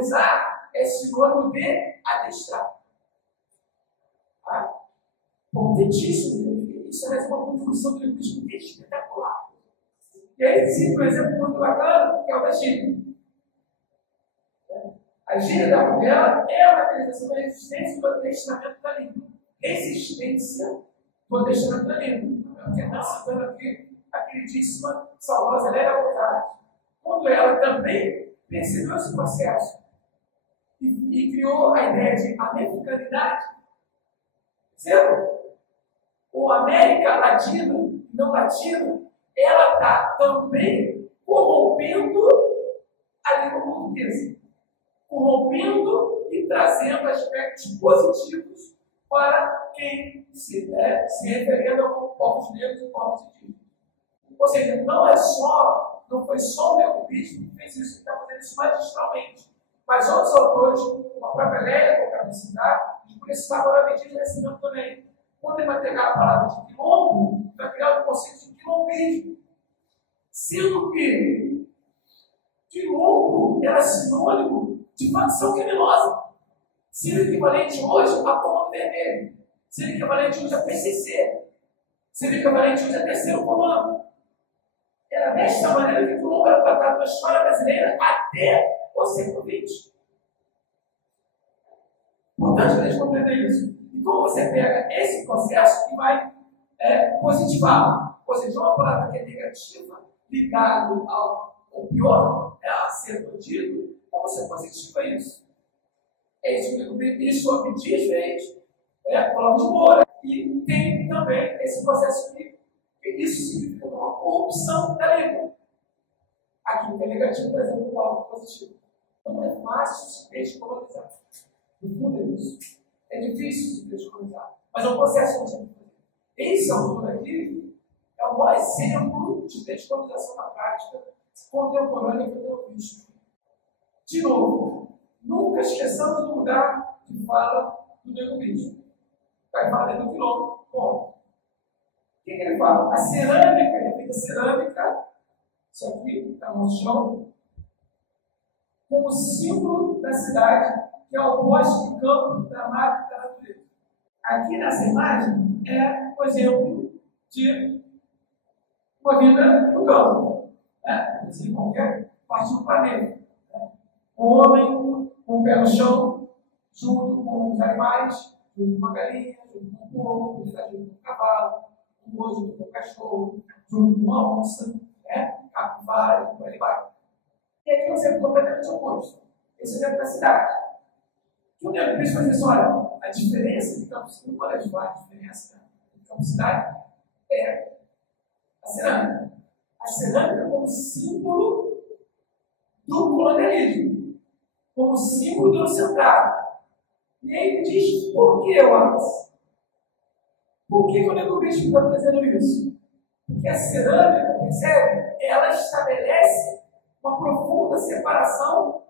Colonizar é sinônimo de adestrar. Tá? Importantíssimo. Isso é uma confusão do linguístico espetacular. E aí, sim, um exemplo muito bacana, que é o da gíria. A gíria da Rubela é a materialização da resistência do adestramento da língua. Resistência do adestramento da língua. Porque está citando aqui a queridíssima saudosa Lélia Gonzalez, quando ela também percebeu esse processo e criou a ideia de americanidade. Certo? O América Latina, não Latina, ela está também corrompendo a língua portuguesa. Corrompendo e trazendo aspectos positivos para quem se referindo aos povos negros e povos indígenas. Ou seja, não foi só o neocubismo que fez isso, que está fazendo isso magistralmente. Mas outros autores, como a própria Lélia, que eu acabei de citar, por isso agora a medida de crescimento também. Quando ele vai pegar a palavra de quilombo, vai criar o conceito de quilombismo. Sendo que quilombo era sinônimo de facção criminosa. Sendo equivalente hoje a Comando Vermelho. Sendo equivalente hoje a PCC. Sendo equivalente hoje a Terceiro Comando. Era desta maneira que o quilombo era tratado na história brasileira até o século XX. Importante a gente compreender isso. E como você pega esse processo e vai positivá-lo? Ou seja, uma palavra que é negativa, ligado ao pior, a ser bandido, como você positiva isso? É isso que o ministro me diz, fez, a palavra de Moura. E tem também esse processo que isso significa uma corrupção da língua. Aquilo que é negativo, por exemplo, o algo positivo. Não é fácil se descolonizar. No fundo é isso. É difícil se descolonizar. Mas é um processo que você tem que fazer. Esse autor aqui é o maior exemplo de descolonização na prática contemporânea que eu tenho visto. De novo, nunca esqueçamos do lugar de fala do neocubismo. Vai falar dentro do quilombo. Bom, o que ele fala? A cerâmica, ele fica cerâmica, isso aqui está no chão, como símbolo da cidade, que é o bosque de campo da mata e da natureza. Aqui nessa imagem é o exemplo de uma vida no campo, em qualquer parte do planeta. Um homem com o pé no chão, junto com os animais, junto com uma galinha, junto com um porco, junto com um cavalo, um boi junto com um cachorro, junto com uma onça, capivara, por aí vai. E aqui é um exemplo completamente oposto. Esse exemplo da cidade. O neocubismo vai dizer assim, olha, a diferença de campos, uma das várias diferenças de campo-cidade é a cerâmica. A cerâmica como símbolo do colonialismo, como símbolo do eurocentrismo. E aí ele diz, por que, Wallace? Por que o neocubismo está trazendo isso? Porque a cerâmica, percebe? Ela estabelece uma profunda separação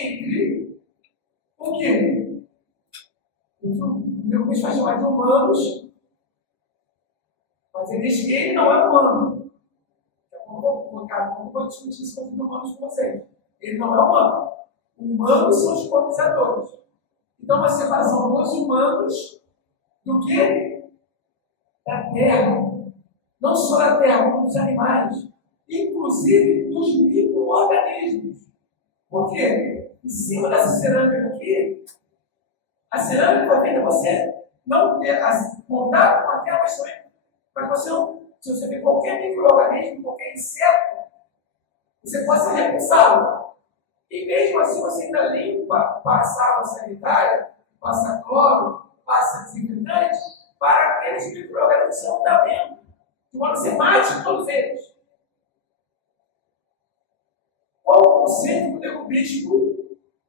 entre o que? O que o neocubismo vai chamar de humanos, mas ele diz que ele não é humano. Eu vou discutir isso com os humanos com vocês. Ele não é humano. Humanos são os colonizadores. Então, uma separação dos humanos do que? Da terra. Não só da terra, como dos animais. Inclusive dos micro-organismos. Por quê? Em cima dessa cerâmica aqui, a cerâmica vai feita você não ter contato com a terra, mas também para você não. Se você vê qualquer micro-organismo, qualquer inseto, você possa repulsá-lo. E mesmo assim você ainda limpa, passa água sanitária, passa cloro, passa desinfetante, para aqueles micro-organismos que você não está vendo. De modo que você mate todos eles. Qual o conceito que o neocubismo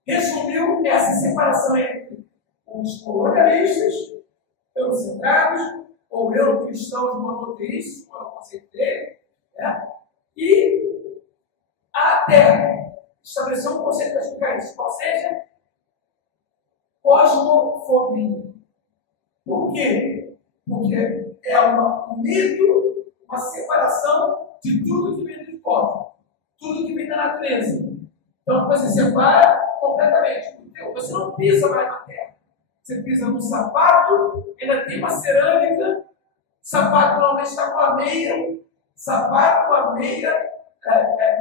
resumiu essa separação entre os colonialistas, eurocentrados, ou eurocristãos monoteístas, como é o conceito dele, e a terra. Estabeleceu um conceito para explicar isso, qual seja cosmofobia. Por quê? Porque é um mito, uma separação de tudo que vem do cosmos, tudo que vem da natureza. Então, você separa completamente. Você não pisa mais na terra. Você pisa no sapato, ainda tem uma cerâmica, o sapato normalmente está com a meia, sapato com a meia,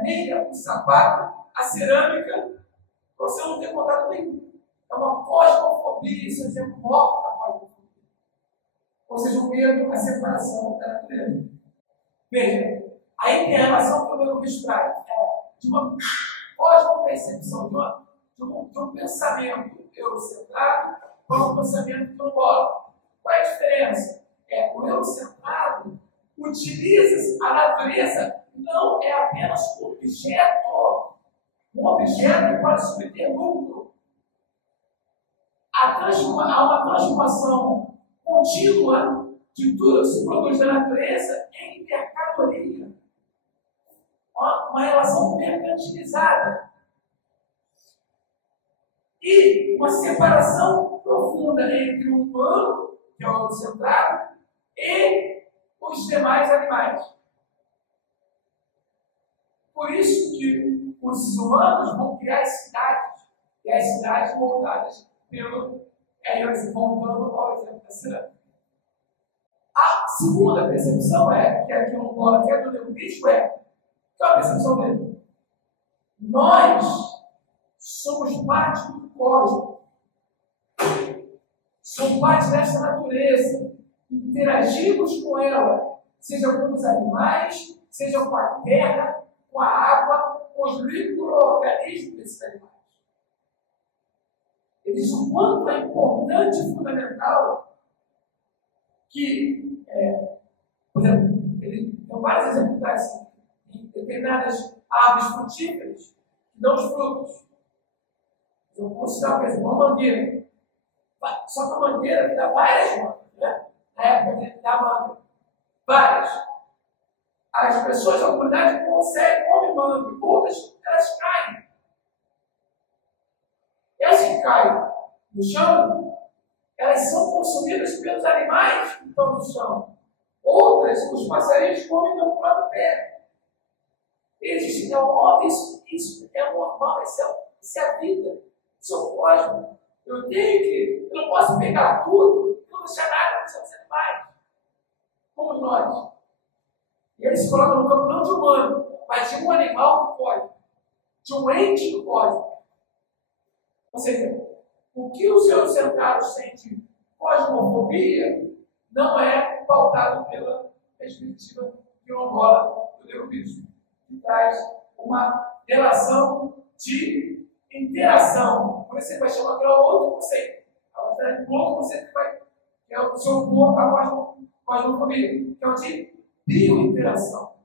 meia, o sapato, a cerâmica, você não tem contato nenhum. É uma cosmofobia, isso é exemplo morto da cosmofobia. Ou seja, o medo, a separação da natureza. Veja, aí tem a relação que o meu bicho traz, de uma cosmopercepção, de um pensamento eurocentrado para um pensamento global. Qual é a diferença? O eurocentrado utiliza a natureza, não é apenas um objeto para se obter lucro. Há uma transformação contínua de tudo que se produz da natureza em mercadoria. Uma relação mercantilizada. E uma separação profunda entre o humano, que é o eurocentrado, e os demais animais. Por isso que os humanos vão criar cidades, e as cidades montadas pelo... voltando ao exemplo da cerâmica. A segunda percepção que a quilombola, que é do linguístico, qual é a percepção dele? Nós somos parte do cosmos. Somos parte dessa natureza. Interagimos com ela, seja com os animais, seja com a terra, com a água, com os micro-organismos desses animais. Ele diz o quanto é importante e fundamental que, por exemplo, ele tem vários exemplos assim, em determinadas árvores frutíferas que dão os frutos. Eu vou citar, por exemplo, uma mangueira. Só que a mangueira dá várias mangas, né? Na época da manga. Várias. As pessoas da comunidade conseguem, comem manga, outras elas caem. E as que caem no chão, elas são consumidas pelos animais que estão no chão. Outras, os passarinhos comem no próprio pé. Eles dizem, isso é normal, isso é a vida, isso é o cosmos. Eu não posso pegar tudo e não deixar nada para os animais. Como nós. E eles se colocam no campo não de humano, mas de um animal do cosmos, de um ente do cosmos. Ou seja, o que os eurocentrados sentem cosmofobia não é pautado pela perspectiva quilombola do linguístico, que traz uma relação de interação. Por isso você vai chamar de outro conceito. Um outro conceito que é o seu opor à cosmofobia, que é o de biointeração.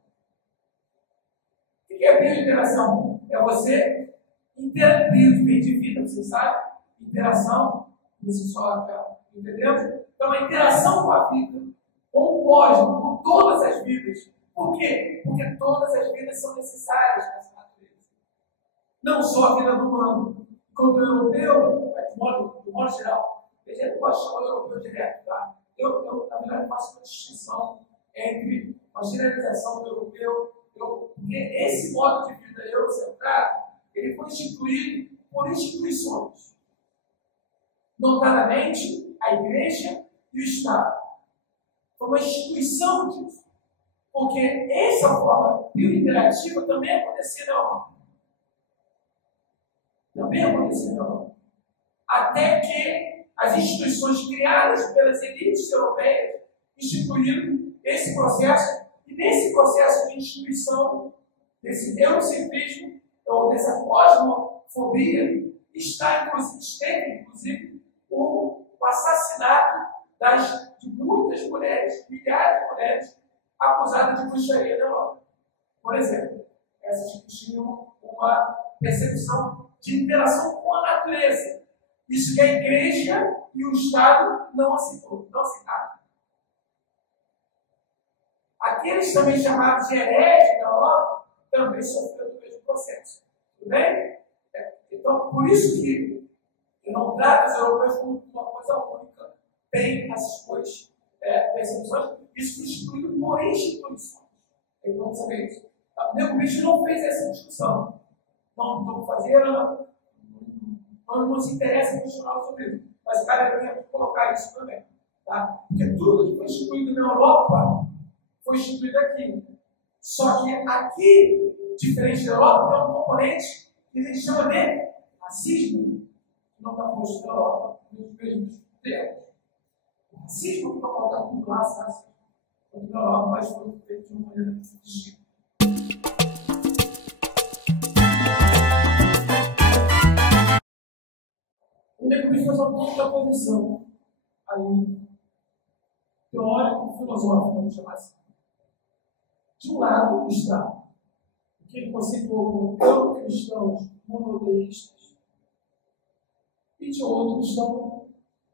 O que é biointeração? É você interagir bem de vida, você sabe? Interação, você só está entendendo? Então, a interação com a vida, com o cosmos, com todas as vidas. Por quê? Porque todas as vidas são necessárias nessa natureza. Não só a vida do humano. Quando o europeu, de modo geral, veja, eu gosto de chamar o europeu direto, tá? Eu, na verdade, faço uma distinção entre a generalização do europeu, porque esse modo de vida eurocentrado, ele foi instituído por instituições, notadamente a Igreja e o Estado. Foi uma instituição disso, porque essa forma biointerativa também acontecia na Europa. Também acontecia na Europa. Até que as instituições criadas pelas elites europeias instituíram esse processo, e nesse processo de instituição, desse eurocentrismo, ou dessa cosmofobia, esteve, inclusive, o assassinato de muitas mulheres, milhares de mulheres, acusadas de bruxaria na Europa. Por exemplo, essas que tinham uma percepção de interação com a natureza. Isso que a Igreja e o Estado não aceitaram. Aqueles também chamados de hereges na Europa também sofreram do mesmo processo. Tudo bem? Então, por isso que eu não trato os europeus como uma coisa única. Tem as suas percepções. Isso foi instituído por instituições. É bom saber isso. O Nego Bicho não fez essa discussão. Não fazia, não se interessa em questionar sobre isso. Mas cabe a colocar isso também. Tá? Porque tudo que foi instituído na Europa foi instituído aqui. Só que aqui, diferente da Europa, tem um componente que a gente chama de racismo, que não está posto na Europa nos mesmos termos. O racismo que vai colocar tudo lá, raça, na Europa, mas foi feito de uma maneira distinta. O Neguinho faz uma contraposição aí, teórico, filosófico, vamos chamar assim. De um lado está o que ele conceituou como cristãos monoteístas, e de outro estão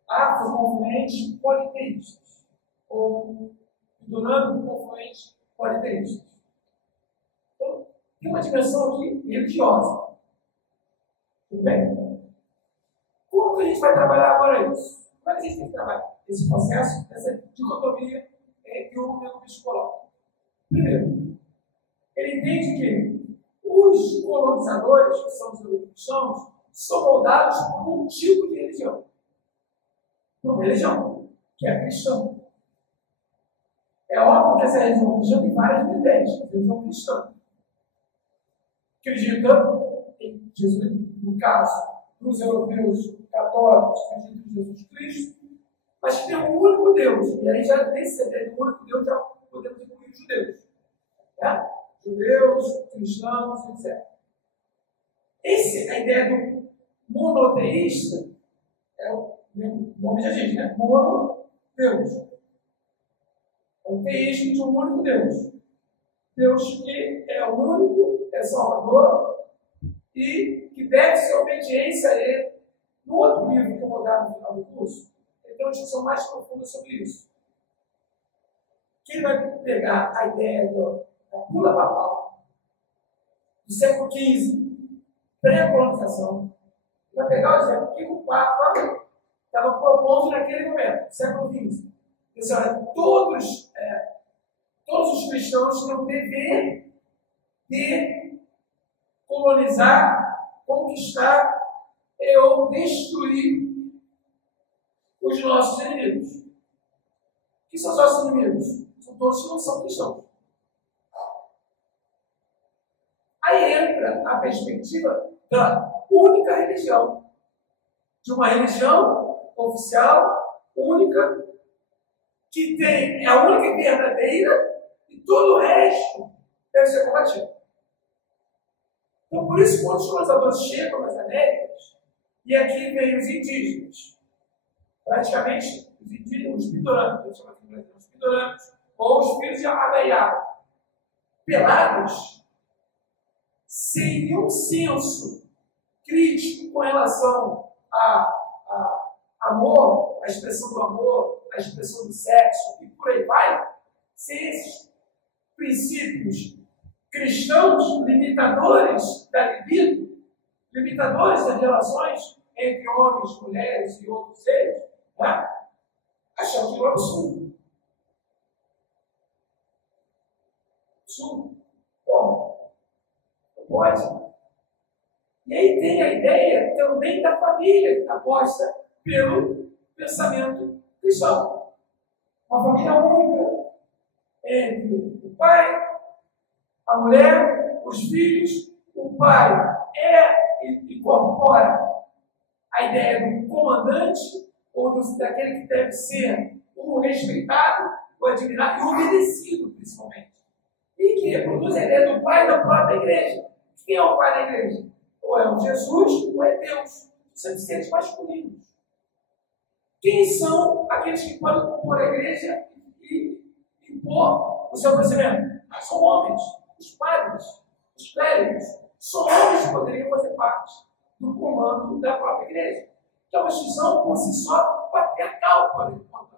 afro-confluentes politeístas, ou idorano-confluentes politeístas. Então, tem uma dimensão aqui religiosa. Tudo bem? Como que a gente vai trabalhar agora isso? Como é que a gente tem que trabalhar esse processo, essa dicotomia que o Neguinho coloca? Primeiro, ele entende que os colonizadores, que são os cristãos, são moldados por um tipo de religião. Por uma religião, que é a cristã. É óbvio que essa religião cristã tem várias vertentes. A religião cristã acredita em Jesus, no caso dos europeus católicos, que acreditam em Jesus Cristo, mas que tem um único Deus. E aí, já nesse ideia do único Deus, já podemos incluir os judeus. Né? Judeus, cristãos, etc. A ideia do monoteísta é o nome já diz, né? Mono-Deus. É o teísmo de um único Deus. Deus que é o único, é Salvador, e que deve ser obediência a Ele. No outro livro que eu vou dar no final do curso, ele tem uma discussão mais profunda sobre isso. Quem vai pegar a ideia da bula papal do século XV, pré-colonização, vai pegar o exemplo que o Papa estava propondo naquele momento, século XV. Disse, olha, todos os cristãos têm o dever de colonizar, conquistar ou destruir os nossos inimigos. O que são os nossos inimigos? São todos que não são cristãos. Aí entra a perspectiva da única religião. De uma religião oficial, única, que é a única verdadeira, e todo o resto deve ser combatido. Então, por isso, quando os colonizadores chegam nas Américas, e aqui vem os indígenas, praticamente os indígenas, os pidorâmicos, os pidorâmicos, ou os filhos de Arraiá, pelados, sem nenhum senso crítico com relação a amor, a expressão do amor, a expressão do sexo, e por aí vai, sem esses princípios cristãos limitadores da libido, limitadores das relações entre homens, mulheres e outros seres, né? Acham que é um absurdo. Absurdo. Bom, não pode. E aí tem a ideia também da família que está posta pelo pensamento cristão. Uma família única entre o pai, a mulher, os filhos. O pai incorpora a ideia do comandante ou daquele que deve ser o respeitado, o admirado e o obedecido, principalmente. E que reproduz a ideia do pai da própria igreja. Quem é o pai da igreja? Ou é o Jesus ou é Deus. São seres masculinos. Quem são aqueles que podem compor a igreja e impor o seu conhecimento? São homens, os padres, os clérigos. Só homens que poderiam fazer parte do comando da própria igreja. Que é uma instituição por si só patriarcal, por exemplo.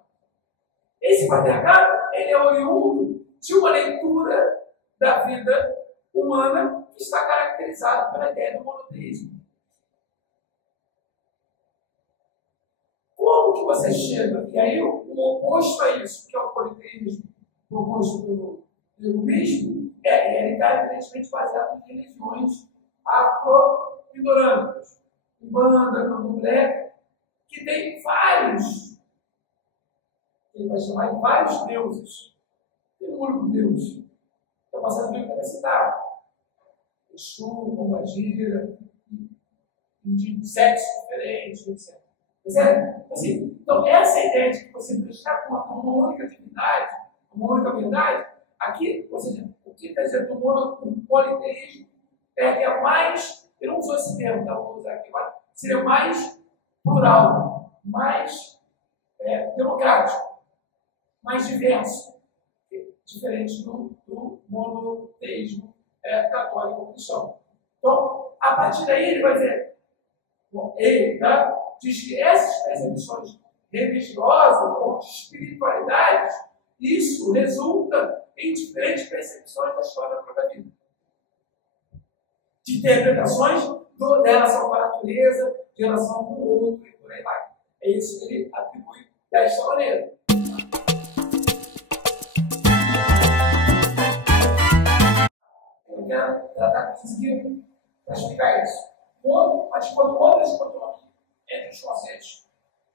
Esse patriarcado ele é oriundo de uma leitura da vida humana que está caracterizada pela ideia do monoteísmo. Como que você chega? E aí o oposto a isso, que é o politeísmo proposto pelo Neguinho, ele está evidentemente baseado em religiões afro-pidorâmicas. Umbanda, Candomblé, que tem vários, ele vai chamar de vários deuses. Tem um único Deus. Então, passando bem para citar. Exu, Pombagira, de sexos diferentes, etc. Percebe? Assim, então, essa ideia de que você prestar conta a uma única divindade, uma única verdade, aqui, ou seja, o que está dizendo o politeísmo é mais, eu não uso esse termo, tá? Vou usar aqui agora, seria mais plural, mais democrático, mais diverso, diferente do monoteísmo católico cristão. Então, a partir daí ele vai dizer, ele diz que essas percepções religiosas ou de espiritualidade, isso resulta em diferentes percepções da história da própria vida. De interpretações da relação com a natureza, de relação com o outro e por aí vai. É isso que ele atribui desta maneira. Eu quero tratar com vocês para explicar isso. Mas quando outras dicotomias entre os conceitos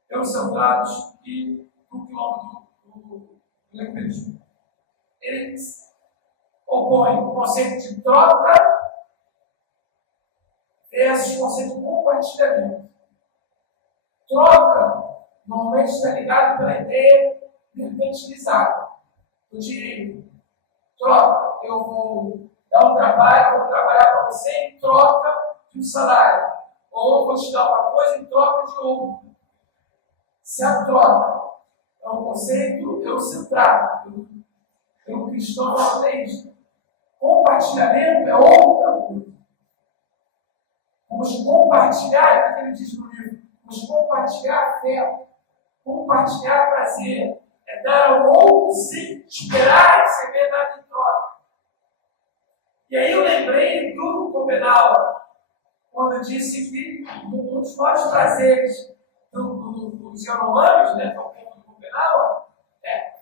eurocentrados e do quilombo do ecletismo. Eles opõem o conceito de troca versus o conceito de compartilhamento. Troca normalmente está ligado pela ideia mercantilizada. Eu diria, troca, eu vou dar um trabalho, vou trabalhar para você em troca de um salário. Ou vou te dar uma coisa em troca de outra. Se a troca é um conceito eurocentrado, pelo cristão monoteísta, compartilhamento é outra coisa. Vamos compartilhar, o que ele diz no livro, vamos compartilhar afeto, compartilhar prazer, é dar ao outro sem esperar receber nada em troca. E aí eu lembrei do Copenau, quando disse que um dos maiores prazeres dos Yanomamis, né, que é o povo do Copenau,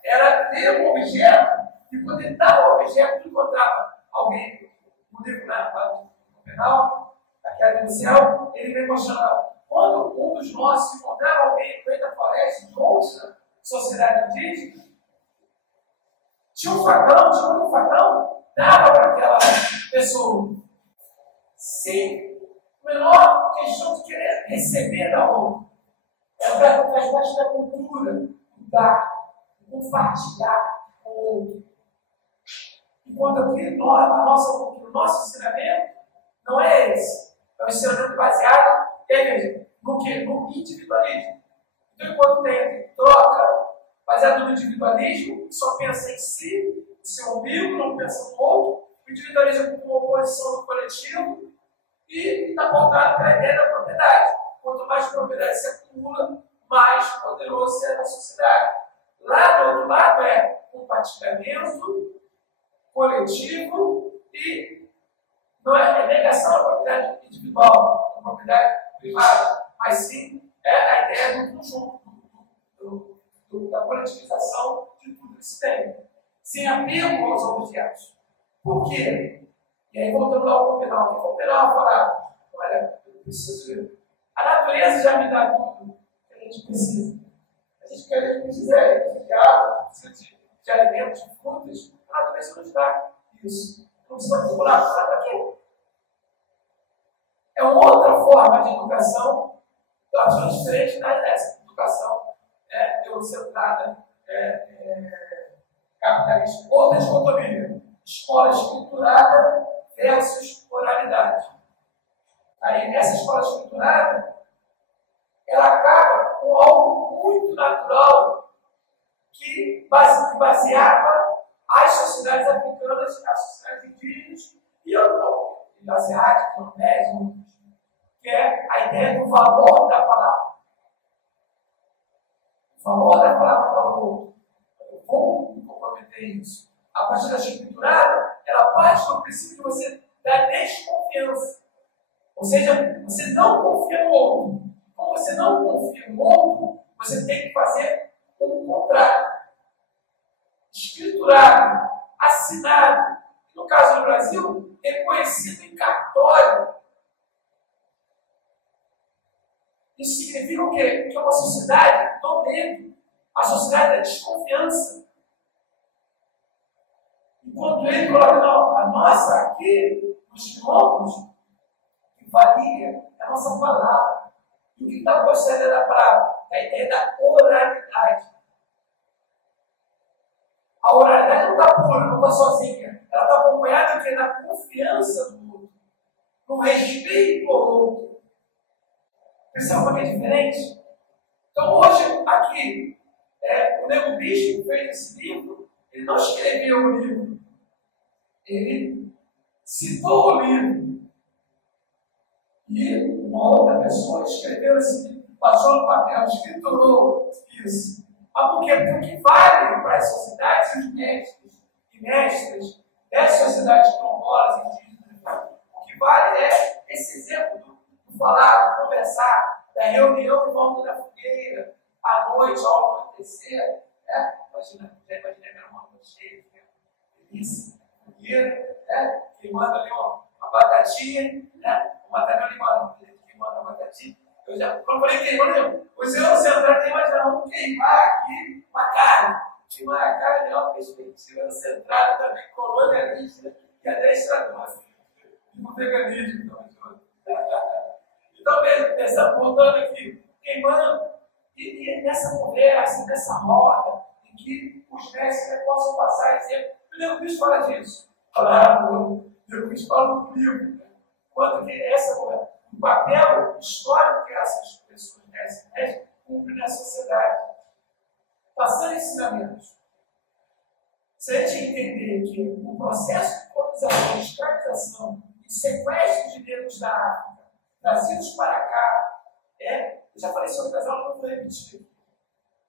era ter um objeto e poder dar o objeto. Tu encontrava alguém no livro do Copenau, daquela do céu, ele me mostrava. Quando um dos nossos encontrava alguém no meio da floresta de outra sociedade indígena, tinha um facão, dava para aquela pessoa. Sem a menor questão de querer receber da outra. Ela faz parte da cultura, do dar, do compartilhar com o outro. Enquanto aqui, a nossa cultura, o nosso ensinamento não é esse. É um ensinamento baseado no quê? No individualismo. Então, enquanto tem troca baseada no individualismo, que só pensa em si, no seu umbigo, não pensa no outro, o individualismo como oposição do coletivo e está voltado para a ideia da propriedade. Quanto mais propriedade se acumula, mais poderoso é a sociedade. Lá do outro lado é compartilhamento coletivo e não é negação da propriedade individual, da propriedade privada, mas sim a ideia do conjunto, da coletivização de tudo que se tem, sem apego aos objetos. Por quê? E aí voltando lá ao Copenau, o Copenau falava, olha, eu preciso. A natureza já me dá tudo que a gente precisa. O que a gente precisa de água, precisa de alimentos, de frutas. A natureza nos dá isso. Não precisa acumular nada para quê? É uma outra forma de educação, totalmente diferente dessa educação eurocentrada, capitalista. Outra dicotomia: escola escriturada versus oralidade. Aí, essa escola escriturada, ela acaba com algo muito natural que baseava as sociedades africanas, as sociedades indígenas e asiáticas, europeias, que é a ideia do valor da palavra. O valor da palavra para o outro. Eu vou me comprometer isso. A partir da escriturada, ela parte do princípio que você dá desconfiança. Ou seja, você não confia no outro. Como você não confia no outro, você tem que fazer um contrato escriturado, assinado, no caso do Brasil, reconhecido em cartório. Isso significa o quê? Que é uma sociedade do medo, a sociedade da desconfiança. Enquanto ele coloca, não, a nossa aqui, nos troncos, que valia é a nossa palavra. E o que está posto é da palavra? É a ideia da oralidade. A oralidade não está pura, não está sozinha. Ela está acompanhada de quê? Na confiança do outro, no respeito ao outro. Percebe como é diferente? Então, hoje, aqui, o Nego Bispo fez esse livro, ele não escreveu o livro, ele citou o livro. E uma outra pessoa escreveu esse livro, passou no papel, escriturou isso. Mas por quê? Porque o que vale para as sociedades e os mestres e mestras dessas sociedades quilombolas e indígenas, o que vale é esse exemplo do falar, do conversar, da reunião em volta da fogueira, à noite, ao anoitecer. Imagina que era uma noite cheia, delícia, fogueira, queimando ali uma batatinha, uma tabela queimando uma batatinha. Quando eu falei queimando, o senhor central tem imaginado queimar aqui uma carne. Queimar a carne é uma perspectiva central também colonialista e adestradora. E o veganismo também. Então, pensando, voltando aqui, queimando, e nessa conversa, nessa roda, em que os mestres possam passar exemplo. O Nego Bispo fala disso. O Nego Bispo fala no livro. Quanto que o papel histórico que essas pessoas mestres cumprem na sociedade. Passando ensinamentos. Se a gente entender que o processo de colonização, de escravização e sequestro de negros da África, trazidos para cá, eu já falei sobre as aulas, não vou repetir.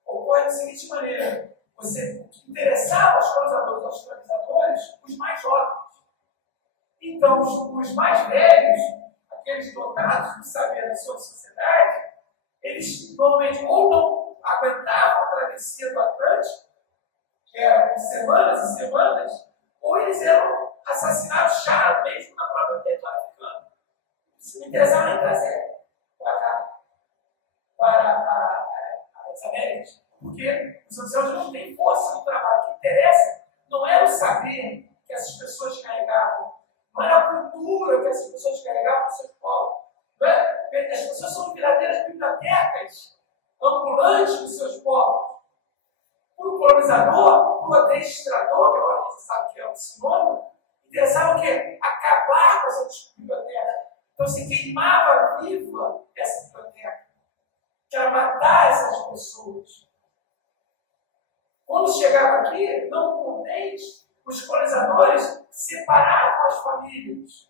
Ocorre da seguinte maneira: o que interessava aos colonizadores, aos escravizadores, os mais jovens. Então, os mais velhos, aqueles dotados de saber da sua sociedade, eles normalmente ou não aguentavam a travessia do Atlântico, que era semanas e semanas, ou eles eram assassinados já mesmo na própria território africano. Isso não interessava nem trazer para cá, para as Américas, porque os anciãos não têm força no trabalho. O que interessa não era o saber que essas pessoas carregavam, não era a cultura que essas pessoas carregavam para os seus povos. As pessoas são verdadeiras bibliotecas ambulantes dos seus povos. Para o colonizador, para o administrador, que agora a gente sabe que é o sinônimo, interessava o quê? Acabar com essa biblioteca. Então se queimava viva essa biblioteca. Que era matar essas pessoas. Quando chegava aqui, não contente, os colonizadores separavam as famílias.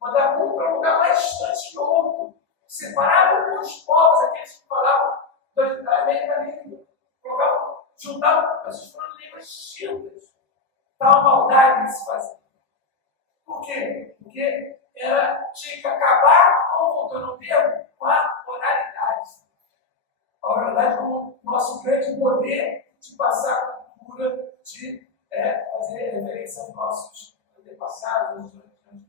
Mandavam um para um lugar mais distante que o outro. Separavam os povos, aqueles que falavam da mesma língua. Juntavam pessoas falando línguas distintas. Tal maldade que se fazia. Por quê? Porque tinha que acabar, como voltando ao termo, com a oralidade. A oralidade como nosso grande poder de passar a cultura, de fazer reverência aos nossos antepassados,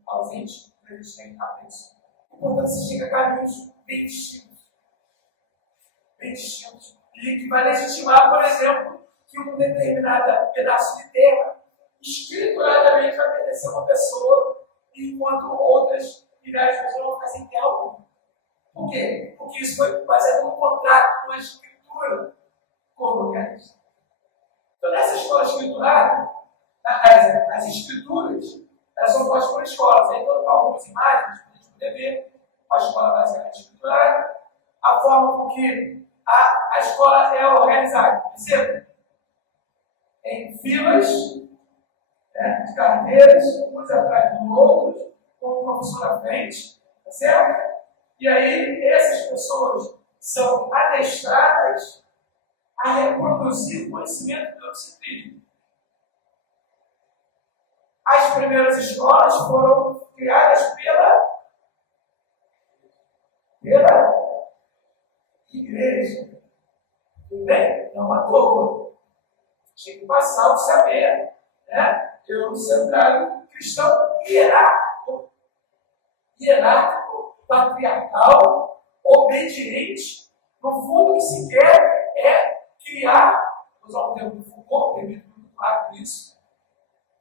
aos entes que a gente tem aprendido. E, portanto, se chega a caminhos bem distintos. Bem distintos. E que vai legitimar, por exemplo, que um determinado pedaço de terra escrituradamente vai pertencer a uma pessoa, enquanto outras milhares de pessoas vão ficar sem terra alguma. Por quê? Porque isso foi baseado num contrato, numa escritura colonialista. Então, nessa escola escriturada, as escrituras, elas são postas por escolas. Aí, algumas imagens para a gente poder ver a escola basicamente escriturada, a forma com que a escola é organizada. Perceba? Em filas de carteiras, uns atrás dos outros, com o professor à frente, tá certo? E aí, essas pessoas são adestradas a reproduzir o conhecimento do disciplina. As primeiras escolas foram criadas pela igreja. Tudo bem? Não à toa. Tinha que passar o saber. Eu, centrário cristão hierárquico, patriarcal, obediente. No fundo, o que se quer é criar, vou usar um termo do Foucault, permite muito claro isso,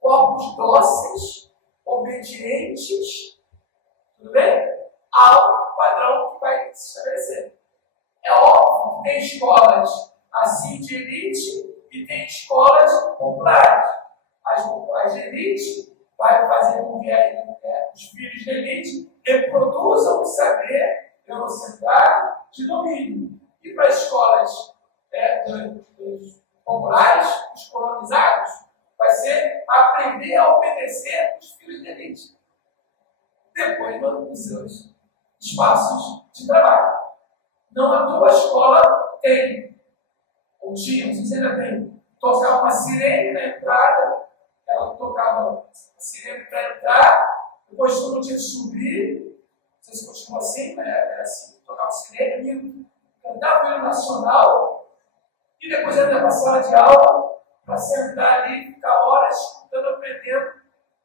corpos dóceis, obedientes, tudo bem? Ao padrão que vai se estabelecer. É óbvio que tem escolas assim de elite e tem escolas populares. As populares de elite vai fazer com que os filhos de elite reproduzam o saber eurocentrário de domínio. E para as escolas dos populares, os colonizados, vai ser aprender a obedecer os filhos de elite. Depois dos seus espaços de trabalho. Não a tua escola tem, ou tinha, não sei se ainda tem, tocava uma sirene na entrada, ela tocava a sirene para entrar, depois todo mundo tinha que subir, não sei se continua assim, né? Era assim, tocava sirene, cantava o hino nacional, e depois ia para a sala de aula, para sentar ali e ficar horas escutando, aprendendo.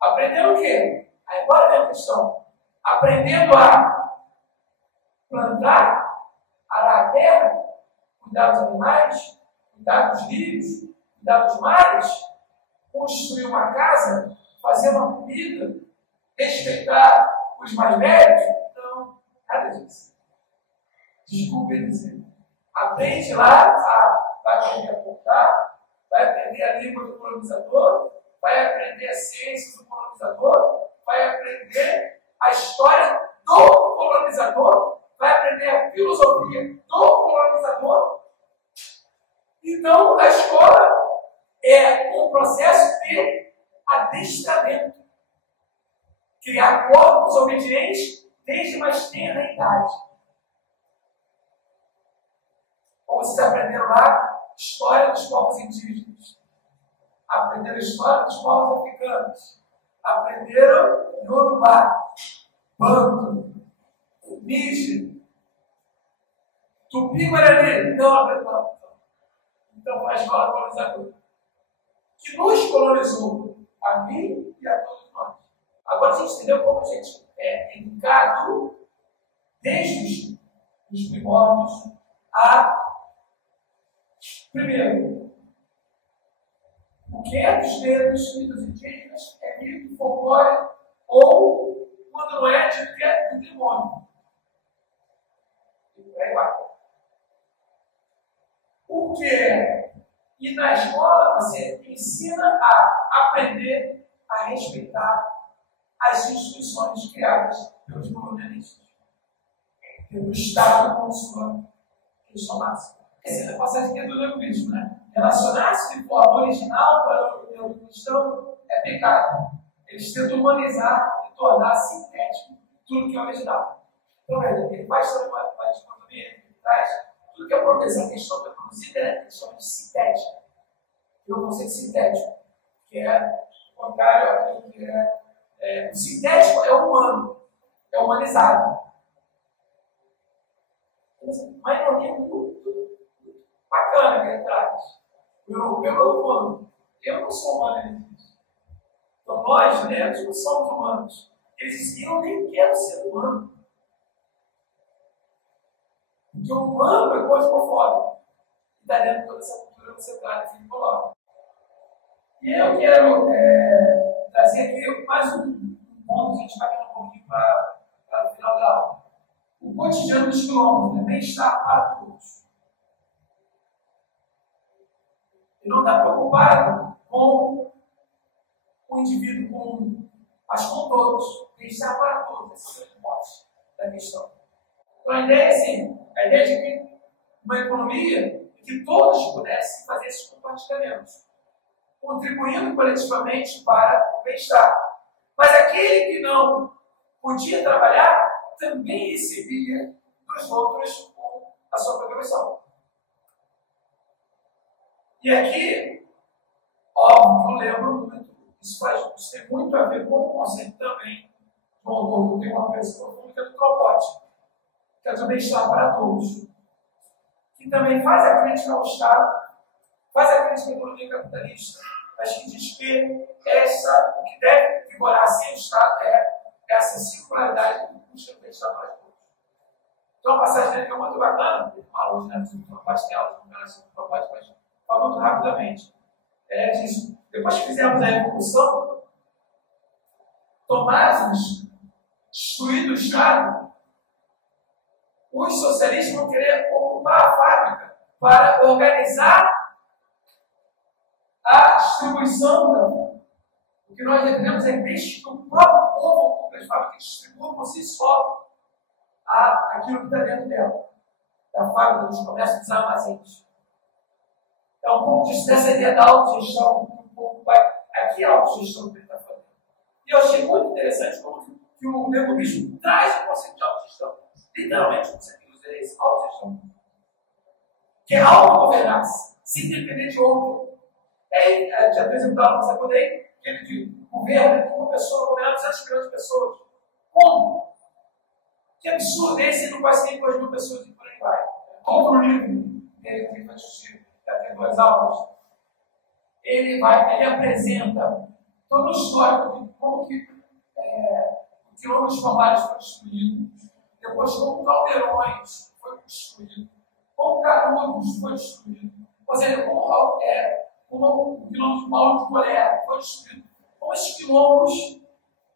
Aprendendo o quê? Aí agora vem a questão. Aprendendo a plantar, arar a terra, cuidar dos animais, cuidar dos rios, cuidar dos mares, construir uma casa, fazer uma comida, respeitar os mais velhos. Não, nada disso. Desculpe dizer. Aprende lá, vai aprender a contar, vai aprender a língua do colonizador, vai aprender a ciência do colonizador, vai aprender a história do colonizador, vai aprender a filosofia do colonizador. Então, a escola é um processo de adestramento. Criar corpos obedientes desde mais tenra idade. Ou vocês aprenderam lá história dos povos indígenas. Aprenderam a história dos povos africanos. Aprenderam Yorubá, Banto, Níger, Tupi-Guarani. Não. Então, foi a escola colonizadora. Que nos colonizou, a mim e a todos nós. Agora a gente entendeu como a gente é educado desde os primórdios a. Primeiro, o que é dos negros e dos indígenas é mito, folclore, ou, quando não é, dito que é do demônio. E por aí vai. O que é? E na escola você ensina a aprender a respeitar as instituições criadas pelos colonialistas, pelo Estado como sua questão máxima. Essa passagem aqui é do linguismo, né? Relacionar-se de forma original para o europeu cristão é pecado. Eles tentam humanizar e tornar sintético tudo que é original. Então, veja, ele faz toda uma dicotomia, ele traz tudo que é essa questão da produzida, né? Ele chama de sintética. E o conceito sintético, que é o contrário àquilo que o sintético é humano, é humanizado. Uma ironia muito bacana que ele traz. O europeu é humano. Eu não sou humano, ele diz. Então nós, negros, não somos humanos. Eles dizem, eu nem quero ser humano. Porque o humano é cosmofóbico. E está dentro de toda essa cultura ocidental que ele coloca. E eu quero trazer aqui mais um ponto que a gente vai ver um pouquinho para o final da aula. O cotidiano dos quilombos, né? Bem-estar para todos. Ele não está preocupado com o indivíduo comum, mas com todos. Bem-estar para todos. Esse é o mote da questão. Então a ideia é assim, a ideia de que uma economia que todos pudessem fazer esses compartilhamentos, contribuindo coletivamente para o bem-estar. Mas aquele que não podia trabalhar também recebia dos outros com a sua contribuição. E aqui, óbvio que eu lembro muito, isso tem muito a ver com o conceito também do autor, que tem uma coisa profunda, que é do Kropotkin, que é do bem-estar para todos, que também faz a crítica ao Estado, faz a crítica à economia capitalista, mas que diz que o que deve vigorar sem o Estado é essa circularidade que busca o bem-estar para todos. Tem uma passagem dele que é muito bacana, ele fala hoje, né, sobre uma pastela, sobre uma pastela, mas fala muito rapidamente. Diz, depois que fizemos a revolução, tomássemos, destruído o Estado, os socialistas vão querer ocupar a fábrica para organizar a distribuição. O que nós devemos é deixar que o próprio povo ocupe as fábricas e distribua por si só aquilo que está dentro dela, da fábrica, dos comércios, dos armazéns. É um pouco disso, dessa ideia da autogestão, que o povo vai. Aqui é a autogestão que ele está fazendo. E eu achei muito interessante como que o Nego Bispo traz o conceito de autogestão. Literalmente, o conceito que usa é esse, autogestão. Que é autogovernança, se depender de outro. Já apresentaram no Sacodei, que ele diz: governo de uma pessoa governando 200 milhões de pessoas. Como? Que absurdo é esse? Ele não vai ser 2 mil pessoas e por aí vai. Outro livro, ele vai discutir daqui a 2 aulas, ele apresenta todo o histórico de como que o quilombo dos Palmares foi destruído, depois como Caldeirões foi destruído, como Canudos foi destruído, ou seja, como o quilombo de Paulo de Colher foi destruído, como esses quilombos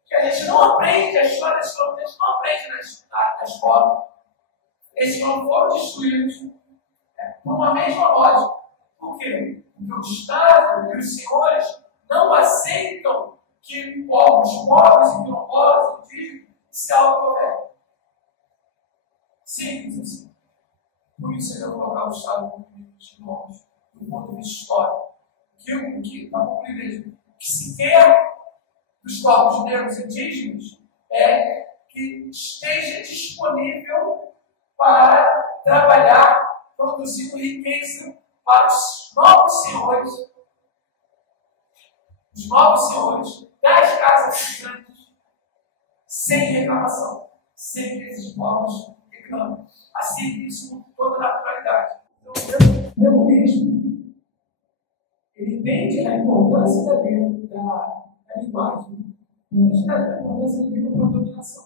que a gente não aprende, a história desses quilombos a gente não aprende na escola. Esses quilombos foram destruídos por uma mesma lógica. Por quê? Porque o Estado e os senhores não aceitam que povos pobres e quilombolas e indígenas se autogovernem. Simples assim. Por isso ele vai colocar o Estado como dos quilombos, do ponto de vista histórico. O que se quer dos povos negros indígenas é que esteja disponível para trabalhar, produzindo riqueza para os novos senhores das casas grandes, sem reclamação, sem que esses povos reclamem. Assim, isso com toda naturalidade. Então, o neologismo, ele entende a importância da linguagem, a importância da língua para a dominação.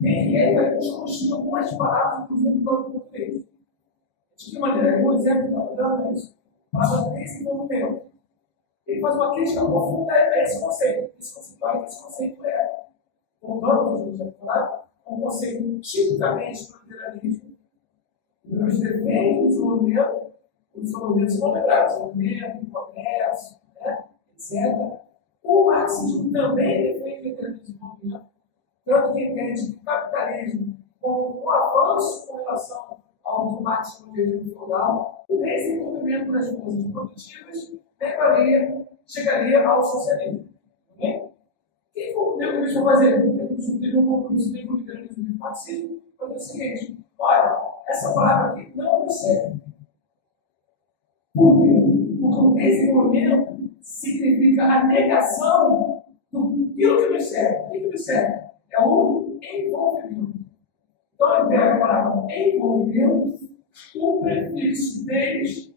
E aí vai desconstruir algumas palavras, inclusive do próprio português. De que maneira? Um exemplo que está dando é isso. Para desenvolvimento. Ele faz uma crítica profunda a esse conceito. Esse conceito é, voltando que a gente já falou, um conceito tipicamente do liberalismo. O liberalismo defende o desenvolvimento, se vão lembrar, desenvolvimento, progresso, né, etc. O marxismo também defende o desenvolvimento, tanto que entende o capitalismo como um avanço com relação ao que Marx chamou de feudal, o desenvolvimento das forças produtivas chegaria ao socialismo. Okay? O que o neoliberalismo vai fazer? O neoliberalismo teve um compromisso com o liberalismo e o marxismo, fazer o seguinte: olha, essa palavra aqui não nos serve. Por quê? Porque o desenvolvimento significa a negação do que nos serve. O que nos serve? É o envolvimento. Então, ele pega a palavra envolvimento, o prefixo deles,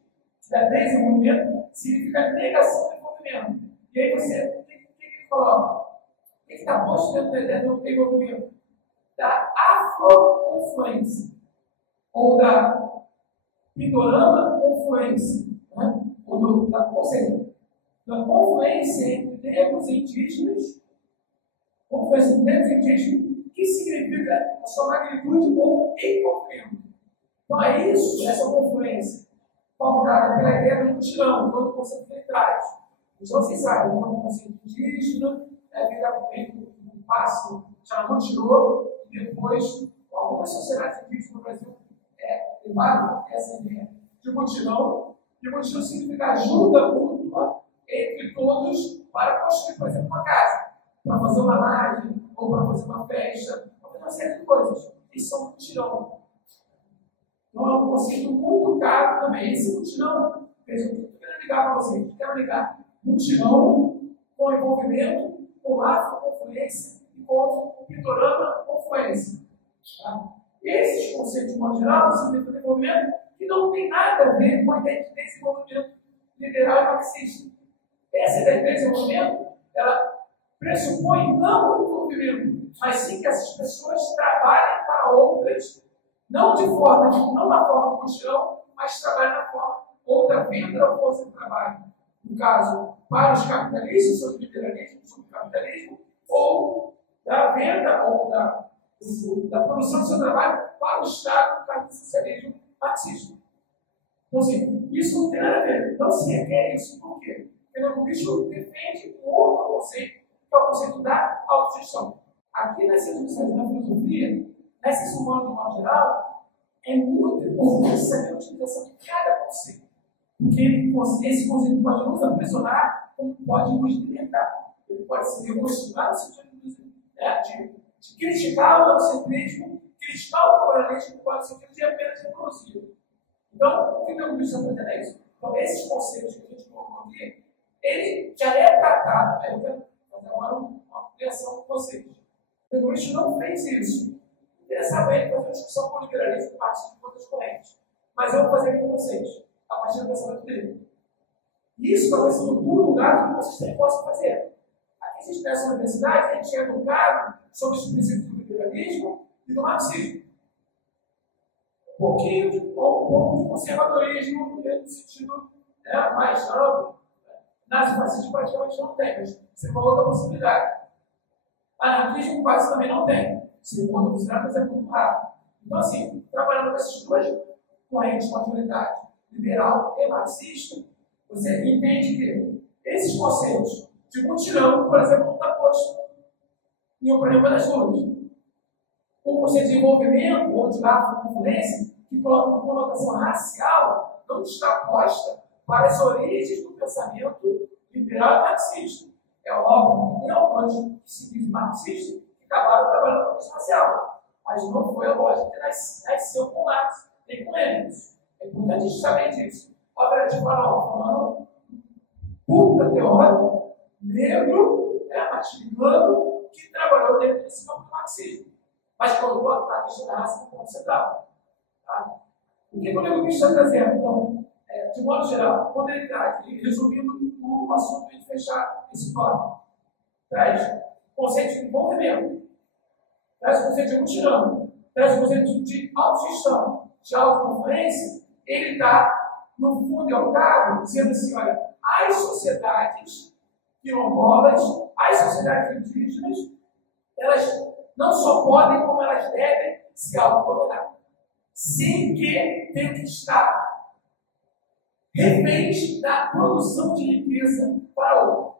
da desenvolvimento, significa negação do envolvimento. E aí você tem que colocar. O que está posto dentro do envolvimento? Da afroconfluência, ou da pindorama confluência, né? Ou seja, da confluência entre negros e indígenas, que significa a sua magnitude ou envolvimento. Então é isso, essa confluência, pautada pela ideia do mutirão, que é outro conceito que ele traz. Então vocês sabem, então, o conceito indígena, vira um passo, já mutirou, e depois algumas sociedades indígenas no Brasil levaram essa ideia de mutirão, e mutirão significa ajuda mútua entre todos para construir, por exemplo, uma casa, para fazer uma laje, ou para fazer uma festa, para fazer uma série de coisas. Isso é um mutirão. Então é um conceito muito caro também. Esse mutirão, veja, o que eu quero ligar para vocês? Eu quero ligar mutirão com envolvimento, com afroconfluência e com pindorama confluência. Tá? Esses conceitos, de modo geral, significam desenvolvimento que não tem nada a ver com a ideia de desenvolvimento liberal e marxista. Essa ideia de desenvolvimento, ela pressupõe não o envolvimento, mas sim que essas pessoas trabalhem para outras Não de forma, não na forma do mutirão, mas trabalha na forma ou da venda da força de trabalho. No caso, para os capitalistas, sobre o liberalismo, sobre o capitalismo, ou da venda ou da produção do seu trabalho para o Estado, no caso do socialismo marxista. Então, assim, isso não tem nada a ver. Não se requer isso. Por quê? Porque o bicho defende um outro conceito, que é o conceito da autogestão. Aqui nessa discussão, na filosofia, nessa humana de modo geral, é muito importante saber a utilização de cada conceito. Porque esse conceito pode nos aprisionar, como pode nos libertar. Ele pode ser reconstruído no sentido de criticar o eurocentrismo, criticar o pluralismo, pode ser de apenas reproduzir. Então, o que eu estou fazendo é isso. Então, esses conceitos que a gente colocou aqui, ele já é tratado. Aí eu quero fazer agora uma ampliação com vocês. O Egoísta não fez isso. Interessante fazer uma discussão com o liberalismo, marxismo de outras correntes. Mas eu vou fazer aqui com vocês, a partir do pensamento dele. Isso talvez seja um lugar que vocês também possam fazer. Aqui, se a gente pensa na universidade, a gente é educado sobre os princípios do liberalismo e do marxismo. Um pouco de conservadorismo, no sentido mais amplo. Nazifascismo praticamente não tem, mas você falou outra possibilidade. Anarquismo quase também não tem. Se for considerado, mas é muito raro. Então, assim, trabalhando com essas duas correntes, majoridade liberal e marxista, você entende que esses conceitos de mutirão, por exemplo, não está posto em um problema das duas. O conceito de envolvimento ou de confluência, que coloca uma conotação racial, não está posta para as origens do pensamento liberal e marxista. É óbvio que tem autores que se dizem marxistas que acabaram trabalhando com a questão racial, mas não foi a lógica que nasceu com Marx, nem com Engels. É importante a gente saber disso. Obviamente, falando puta teórico, negro, marxistano, que trabalhou dentro desse campo do marxismo, mas colocou a questão da raça como ponto central. Tá? O que o Nego está trazendo? Então, de modo geral, quando ele traz, resumindo o assunto e fechar esse tópico, traz conceito de envolvimento, traz o conceito de mutirão, traz o conceito de autogestão, de autoconferência. Ele está, no fundo e ao cabo, dizendo assim: olha, as sociedades quilombolas, as sociedades indígenas, elas não só podem, como elas devem se autogovernar, sem que tenham que estar reféns da produção de riqueza para outro.